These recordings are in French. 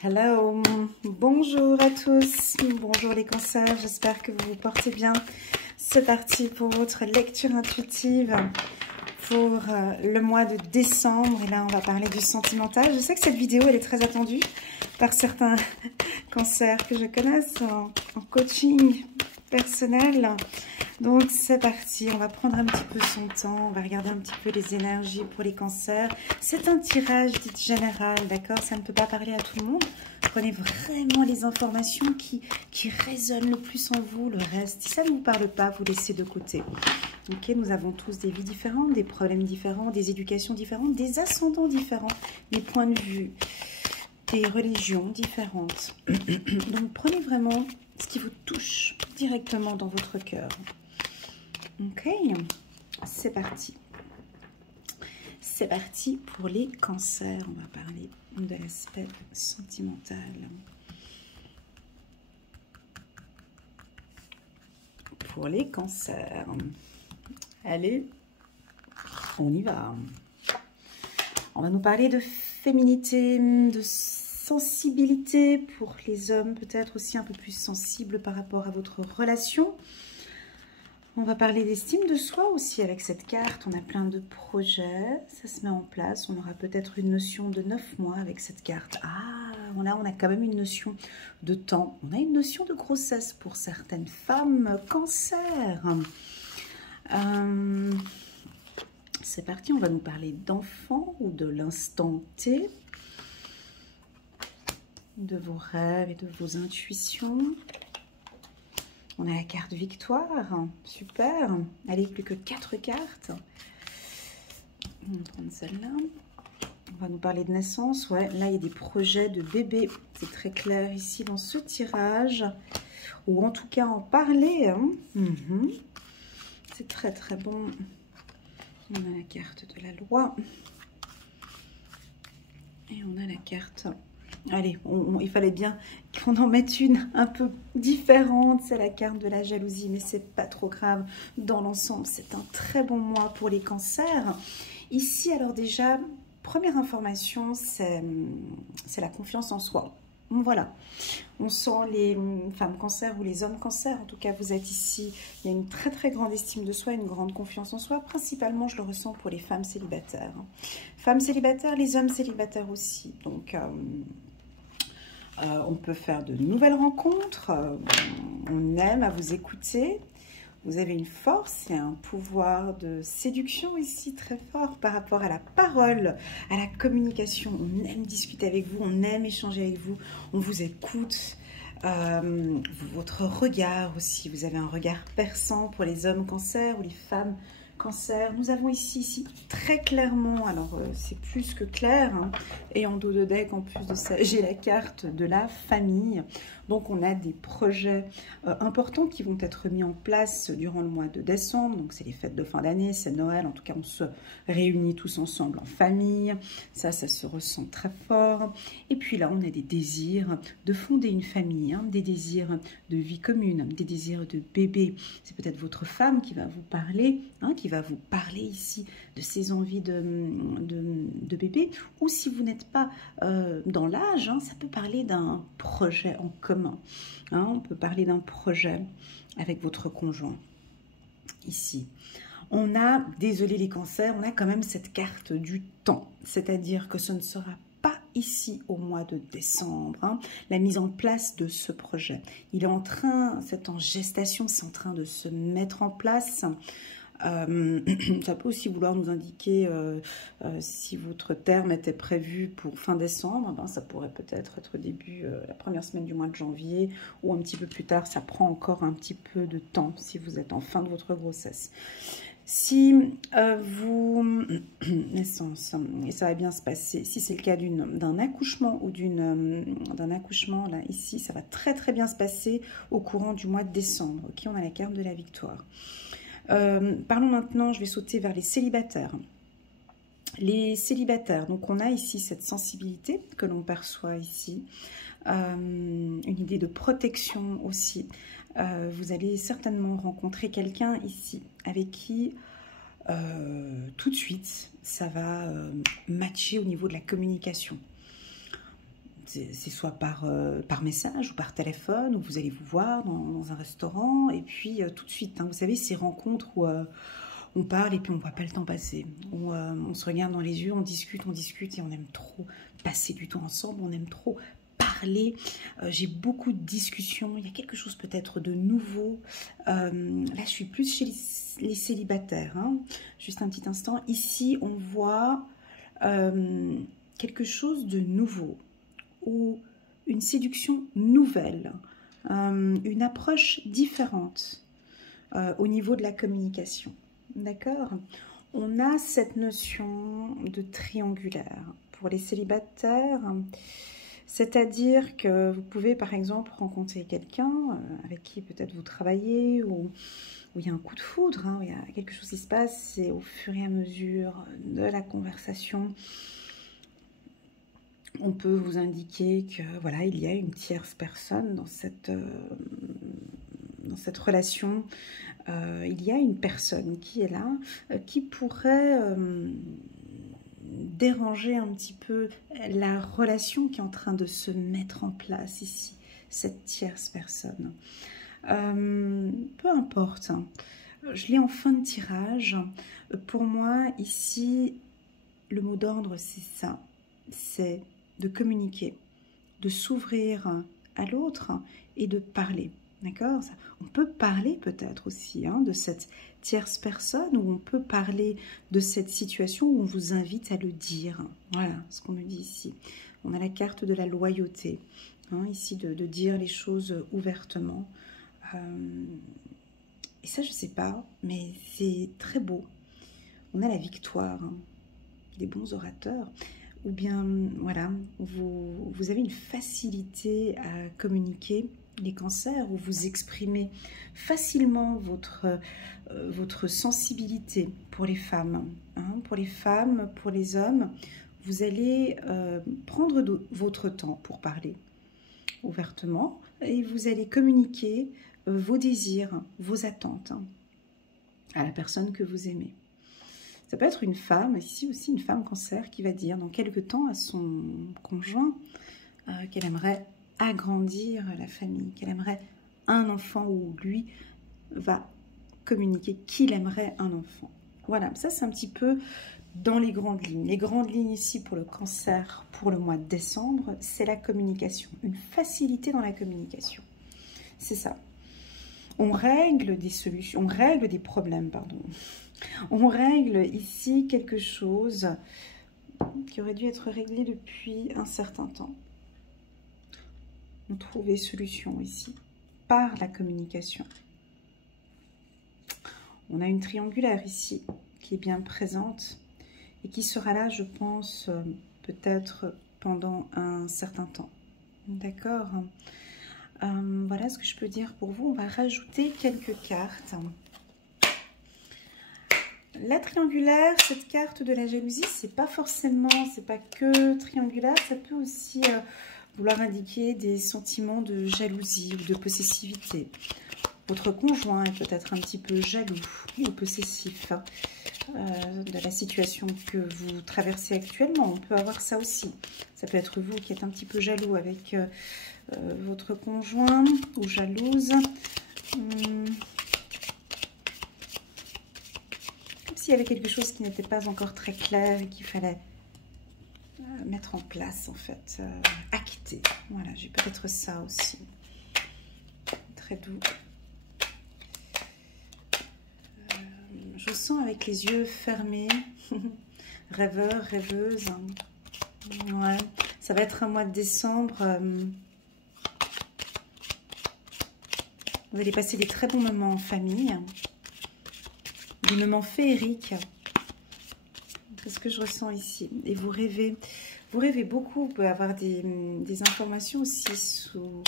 Hello, bonjour à tous, bonjour les cancers, j'espère que vous vous portez bien. C'est parti pour votre lecture intuitive pour le mois de décembre. Et là, on va parler du sentimental. Je sais que cette vidéo, elle est très attendue par certains cancers que je connaisse en coaching personnel. Donc, c'est parti. On va prendre un petit peu son temps. On va regarder un petit peu les énergies pour les cancers. C'est un tirage dit général, d'accord? Ça ne peut pas parler à tout le monde. Prenez vraiment les informations qui résonnent le plus en vous. Le reste, si ça ne vous parle pas, vous laissez de côté. Ok, nous avons tous des vies différentes, des problèmes différents, des éducations différentes, des ascendants différents, des points de vue, des religions différentes. Donc, prenez vraiment ce qui vous touche directement dans votre cœur. Ok, c'est parti. C'est parti pour les cancers. On va parler de l'aspect sentimental. Pour les cancers. Allez, on y va. On va nous parler de féminité, de sensibilité pour les hommes, peut-être aussi un peu plus sensibles par rapport à votre relation. On va parler d'estime de soi aussi avec cette carte. On a plein de projets, ça se met en place. On aura peut-être une notion de 9 mois avec cette carte. Ah, là on a quand même une notion de temps. On a une notion de grossesse pour certaines femmes cancer. C'est parti, on va nous parler d'enfants ou de l'instant T, de vos rêves et de vos intuitions. On a la carte victoire, super. Allez, plus que 4 cartes. On va prendre celle-là. On va nous parler de naissance. Ouais, là, il y a des projets de bébé. C'est très clair ici dans ce tirage. Ou en tout cas, en parler. Hein. C'est très, très bon. On a la carte de la loi. Et on a la carte... Allez, il fallait bien qu'on en mette une un peu différente. C'est la carte de la jalousie, mais c'est pas trop grave. Dans l'ensemble, c'est un très bon mois pour les cancers. Ici, alors déjà, première information, c'est la confiance en soi. Voilà, on sent les femmes cancer ou les hommes cancer, en tout cas vous êtes ici, il y a une très très grande estime de soi, une grande confiance en soi, principalement je le ressens pour les femmes célibataires. Femmes célibataires, les hommes célibataires aussi, donc on peut faire de nouvelles rencontres, on aime à vous écouter. Vous avez une force et un pouvoir de séduction ici très fort par rapport à la parole, à la communication. On aime discuter avec vous, on aime échanger avec vous, on vous écoute. Votre regard aussi, vous avez un regard perçant pour les hommes cancer ou les femmes cancer. Nous avons ici très clairement, alors c'est plus que clair, hein, et en dos de deck en plus de ça, j'ai la carte de la famille. Donc on a des projets importants qui vont être mis en place durant le mois de décembre. Donc c'est les fêtes de fin d'année, c'est Noël. En tout cas, on se réunit tous ensemble en famille. Ça se ressent très fort. Et puis là, on a des désirs de fonder une famille, hein, des désirs de vie commune, des désirs de bébé. C'est peut-être votre femme qui va vous parler, hein, qui va vous parler ici de ses envies de bébé. Ou si vous n'êtes pas dans l'âge, hein, ça peut parler d'un projet en commun. Hein, on peut parler d'un projet avec votre conjoint. Ici, on a, désolé les cancers, on a quand même cette carte du temps. C'est-à-dire que ce ne sera pas ici au mois de décembre, hein, la mise en place de ce projet. Il est en train, c'est en gestation, c'est en train de se mettre en place. Ça peut aussi vouloir nous indiquer si votre terme était prévu pour fin décembre, ben ça pourrait peut-être être début, la première semaine du mois de janvier ou un petit peu plus tard. Ça prend encore un petit peu de temps si vous êtes en fin de votre grossesse. Si vous, naissance, et ça va bien se passer, si c'est le cas d'un accouchement ou d'un accouchement, là, ici, ça va très très bien se passer au courant du mois de décembre. Ok, on a la carte de la victoire. Parlons maintenant, je vais sauter vers les célibataires. Les célibataires, donc on a ici cette sensibilité que l'on perçoit ici, une idée de protection aussi. Vous allez certainement rencontrer quelqu'un ici avec qui tout de suite ça va matcher au niveau de la communication. c'est soit par message ou par téléphone, où vous allez vous voir dans un restaurant, et puis tout de suite, hein, vous savez, ces rencontres où on parle et puis on ne voit pas le temps passer, où on se regarde dans les yeux, on discute et on aime trop passer du temps ensemble, on aime trop parler. J'ai beaucoup de discussions, il y a quelque chose peut-être de nouveau. Là, je suis plus chez les célibataires, hein. Juste un petit instant. Ici, on voit quelque chose de nouveau, ou une séduction nouvelle, une approche différente au niveau de la communication. D'accord? On a cette notion de triangulaire pour les célibataires, c'est-à-dire que vous pouvez par exemple rencontrer quelqu'un avec qui peut-être vous travaillez, ou où il y a un coup de foudre, hein, où il y a quelque chose qui se passe, et au fur et à mesure de la conversation, on peut vous indiquer que voilà, il y a une tierce personne dans cette relation. Il y a une personne qui est là, qui pourrait déranger un petit peu la relation qui est en train de se mettre en place ici, cette tierce personne. Peu importe, hein. Je l'ai en fin de tirage. Pour moi, ici, le mot d'ordre, c'est ça. C'est de communiquer, de s'ouvrir à l'autre et de parler. D'accord? On peut parler peut-être aussi hein, de cette tierce personne, ou on peut parler de cette situation où on vous invite à le dire. Voilà ce qu'on me dit ici. On a la carte de la loyauté, hein, ici de dire les choses ouvertement. Et ça, je ne sais pas, mais c'est très beau. On a la victoire, hein, des bons orateurs. Ou bien, voilà, vous avez une facilité à communiquer, les cancers, où vous exprimez facilement votre sensibilité pour les femmes. Hein, pour les femmes, pour les hommes, vous allez prendre votre temps pour parler ouvertement, et vous allez communiquer vos désirs, vos attentes hein, à la personne que vous aimez. Ça peut être une femme, ici aussi une femme cancer, qui va dire dans quelques temps à son conjoint qu'elle aimerait agrandir la famille, qu'elle aimerait un enfant, ou lui va communiquer qu'il aimerait un enfant. Voilà, ça c'est un petit peu dans les grandes lignes. Les grandes lignes ici pour le cancer, pour le mois de décembre, c'est la communication, une facilité dans la communication. C'est ça. On règle des solutions, on règle des problèmes, pardon. On règle ici quelque chose qui aurait dû être réglé depuis un certain temps. On trouve des solutions ici par la communication. On a une triangulaire ici qui est bien présente et qui sera là, je pense, peut-être pendant un certain temps. D'accord? Voilà ce que je peux dire pour vous. On va rajouter quelques cartes. La triangulaire, cette carte de la jalousie, c'est pas forcément, c'est pas que triangulaire, ça peut aussi vouloir indiquer des sentiments de jalousie ou de possessivité. Votre conjoint est peut-être un petit peu jaloux ou possessif de la situation que vous traversez actuellement. On peut avoir ça aussi. Ça peut être vous qui êtes un petit peu jaloux avec votre conjoint ou jalouse. Il y avait quelque chose qui n'était pas encore très clair et qu'il fallait mettre en place, en fait, acter. Voilà, j'ai peut-être ça aussi. Très doux. Je sens avec les yeux fermés, rêveur, rêveuse. Ouais, ça va être un mois de décembre. Vous allez passer des très bons moments en famille. Des moments féeriques. C'est ce que je ressens ici. Et vous rêvez beaucoup. Vous pouvez avoir des informations aussi sous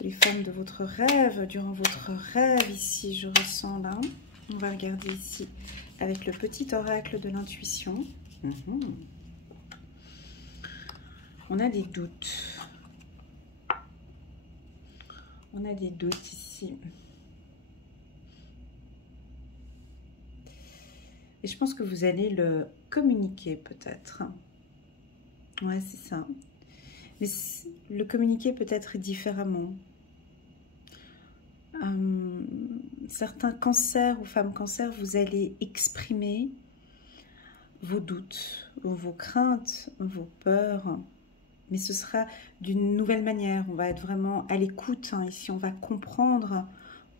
les formes de votre rêve, durant votre rêve ici, je ressens là. On va regarder ici avec le petit oracle de l'intuition. On a des doutes. On a des doutes ici. Et je pense que vous allez le communiquer peut-être. Ouais, c'est ça. mais le communiquer peut être différemment. Certains cancers ou femmes cancers, vous allez exprimer vos doutes, vos craintes, vos peurs, mais ce sera d'une nouvelle manière. On va être vraiment à l'écoute, hein. Ici, on va comprendre,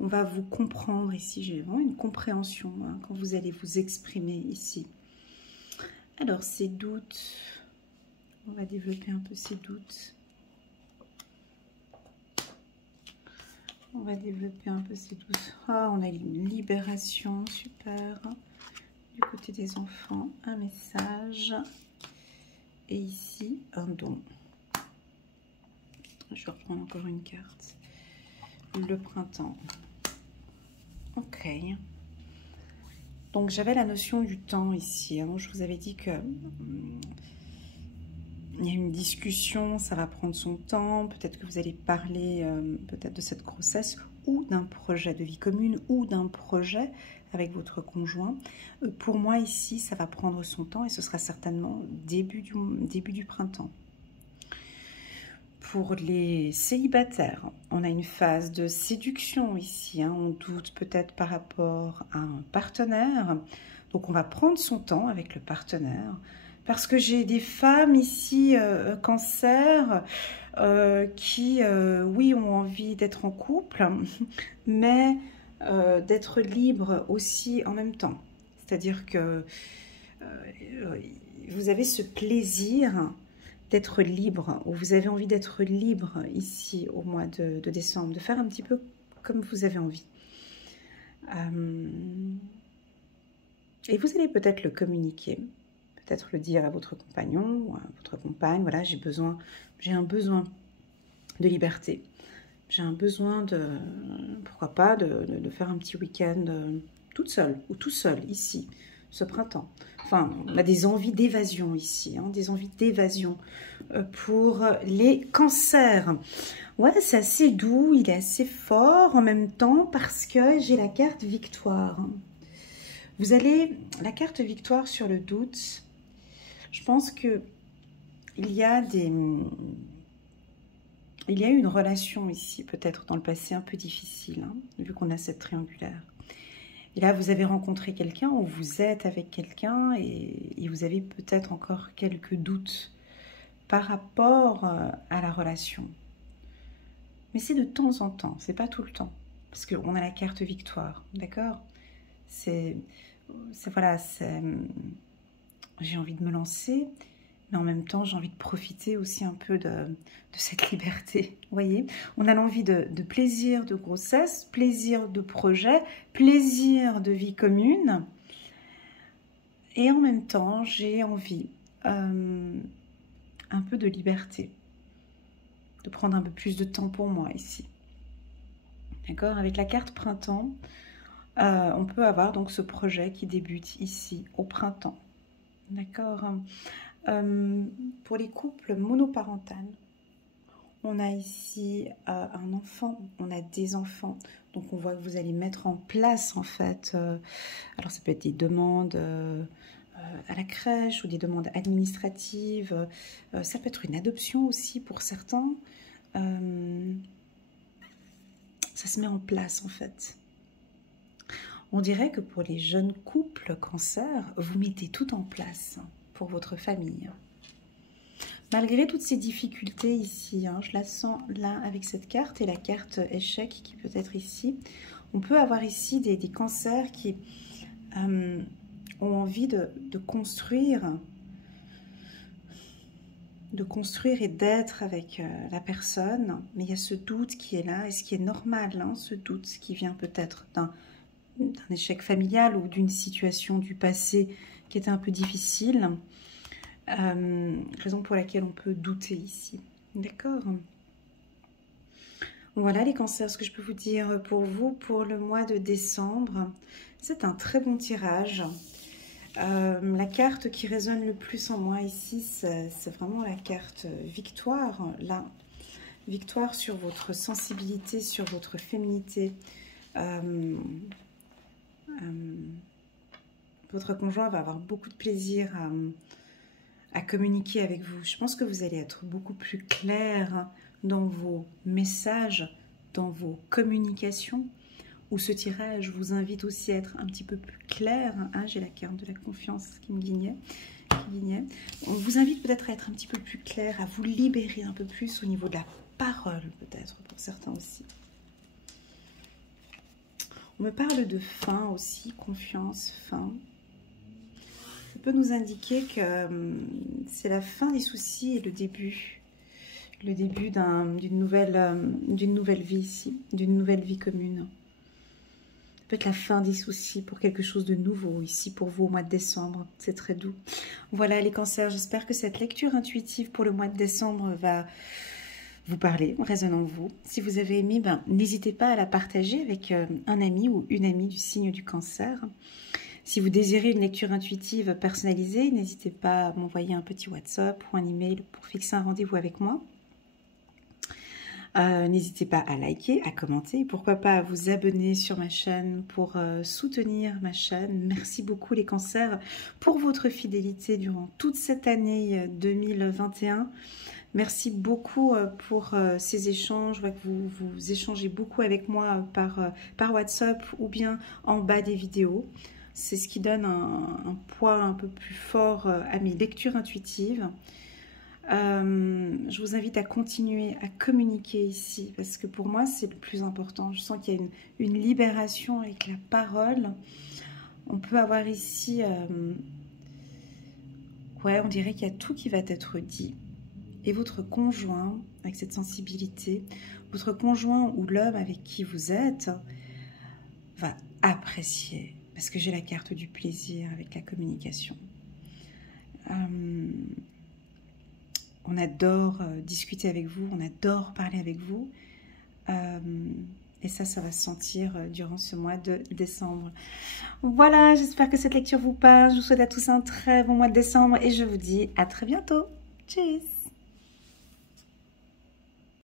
on va vous comprendre. Ici, j'ai vraiment une compréhension, hein, quand vous allez vous exprimer ici. Alors, ces doutes, on va développer un peu ces doutes. On va développer un peu ces doutes. Ah, on a une libération, super. Du côté des enfants, un message. Et ici, un don. Je vais reprendre encore une carte. Le printemps. Ok. Donc, j'avais la notion du temps ici, hein. Je vous avais dit que il y a une discussion, ça va prendre son temps. Peut-être que vous allez parler peut-être de cette grossesse ou d'un projet de vie commune ou d'un projet avec votre conjoint. Pour moi, ici, ça va prendre son temps et ce sera certainement début du printemps. Pour les célibataires, on a une phase de séduction ici, hein. On doute peut-être par rapport à un partenaire. Donc, on va prendre son temps avec le partenaire. Parce que j'ai des femmes ici, cancer, qui, oui, ont envie d'être en couple, mais d'être libres aussi en même temps. C'est-à-dire que vous avez ce plaisir d'être libre, ou vous avez envie d'être libre ici au mois de décembre, de faire un petit peu comme vous avez envie. Et vous allez peut-être le communiquer. Peut-être le dire à votre compagnon ou à votre compagne, voilà, j'ai un besoin de liberté. J'ai un besoin de, pourquoi pas, de faire un petit week-end toute seule ou tout seul ici, ce printemps. Enfin, on a des envies d'évasion ici, hein, des envies d'évasion pour les cancers. Ouais, c'est assez doux, il est assez fort en même temps parce que j'ai la carte victoire. Vous allez, la carte victoire sur le doute. Je pense que il y a une relation ici, peut-être dans le passé un peu difficile, hein, vu qu'on a cette triangulaire. Et là, vous avez rencontré quelqu'un ou vous êtes avec quelqu'un et vous avez peut-être encore quelques doutes par rapport à la relation. Mais c'est de temps en temps, c'est pas tout le temps, parce qu'on a la carte victoire, d'accord? Voilà, j'ai envie de me lancer, mais en même temps, j'ai envie de profiter aussi un peu de cette liberté. Vous voyez, on a l'envie de plaisir de grossesse, plaisir de projet, plaisir de vie commune. Et en même temps, j'ai envie un peu de liberté, de prendre un peu plus de temps pour moi ici. D'accord? Avec la carte printemps, on peut avoir donc ce projet qui débute ici, au printemps. D'accord? Pour les couples monoparentaux, on a ici un enfant, on a des enfants. Donc, on voit que vous allez mettre en place, en fait, alors ça peut être des demandes à la crèche ou des demandes administratives. Ça peut être une adoption aussi pour certains. Ça se met en place, en fait. On dirait que pour les jeunes couples cancer, vous mettez tout en place pour votre famille. Malgré toutes ces difficultés ici, hein, je la sens là avec cette carte et la carte échec qui peut être ici. On peut avoir ici des cancers qui ont envie de construire et d'être avec la personne. Mais il y a ce doute qui est là et ce qui est normal, hein, ce doute qui vient peut-être d'un échec familial ou d'une situation du passé qui était un peu difficile. Raison pour laquelle on peut douter ici. D'accord? Voilà les cancers, ce que je peux vous dire pour vous pour le mois de décembre. C'est un très bon tirage. La carte qui résonne le plus en moi ici, c'est vraiment la carte victoire. Là, victoire sur votre sensibilité, sur votre féminité. Votre conjoint va avoir beaucoup de plaisir à communiquer avec vous. Je pense que vous allez être beaucoup plus clair dans vos messages, dans vos communications, où ce tirage vous invite aussi à être un petit peu plus clair. Hein, j'ai la carte de la confiance qui me guignait. On vous invite peut-être à être un petit peu plus clair, à vous libérer un peu plus au niveau de la parole, peut-être pour certains aussi. On me parle de fin aussi, confiance, fin. Ça peut nous indiquer que c'est la fin des soucis et le début d'une nouvelle vie ici, d'une nouvelle vie commune. Peut-être la fin des soucis pour quelque chose de nouveau ici pour vous au mois de décembre. C'est très doux. Voilà les cancers, j'espère que cette lecture intuitive pour le mois de décembre va vous parler, résonne en vous. Si vous avez aimé, n'hésitez pas à la partager avec un ami ou une amie du signe du cancer. Si vous désirez une lecture intuitive personnalisée, n'hésitez pas à m'envoyer un petit WhatsApp ou un email pour fixer un rendez-vous avec moi. N'hésitez pas à liker, à commenter, pourquoi pas à vous abonner sur ma chaîne pour soutenir ma chaîne. Merci beaucoup les cancers pour votre fidélité durant toute cette année 2021. Merci beaucoup pour ces échanges. Je vois que vous échangez beaucoup avec moi par WhatsApp ou bien en bas des vidéos. C'est ce qui donne un poids un peu plus fort à mes lectures intuitives. Je vous invite à continuer à communiquer ici parce que pour moi c'est le plus important. Je sens qu'il y a une libération avec la parole. On peut avoir ici ouais, on dirait qu'il y a tout qui va être dit. Et votre conjoint, avec cette sensibilité, votre conjoint ou l'homme avec qui vous êtes va apprécier, parce que j'ai la carte du plaisir avec la communication. On adore discuter avec vous, on adore parler avec vous. Et ça va se sentir durant ce mois de décembre. Voilà, j'espère que cette lecture vous parle. Je vous souhaite à tous un très bon mois de décembre et je vous dis à très bientôt. Tchuss!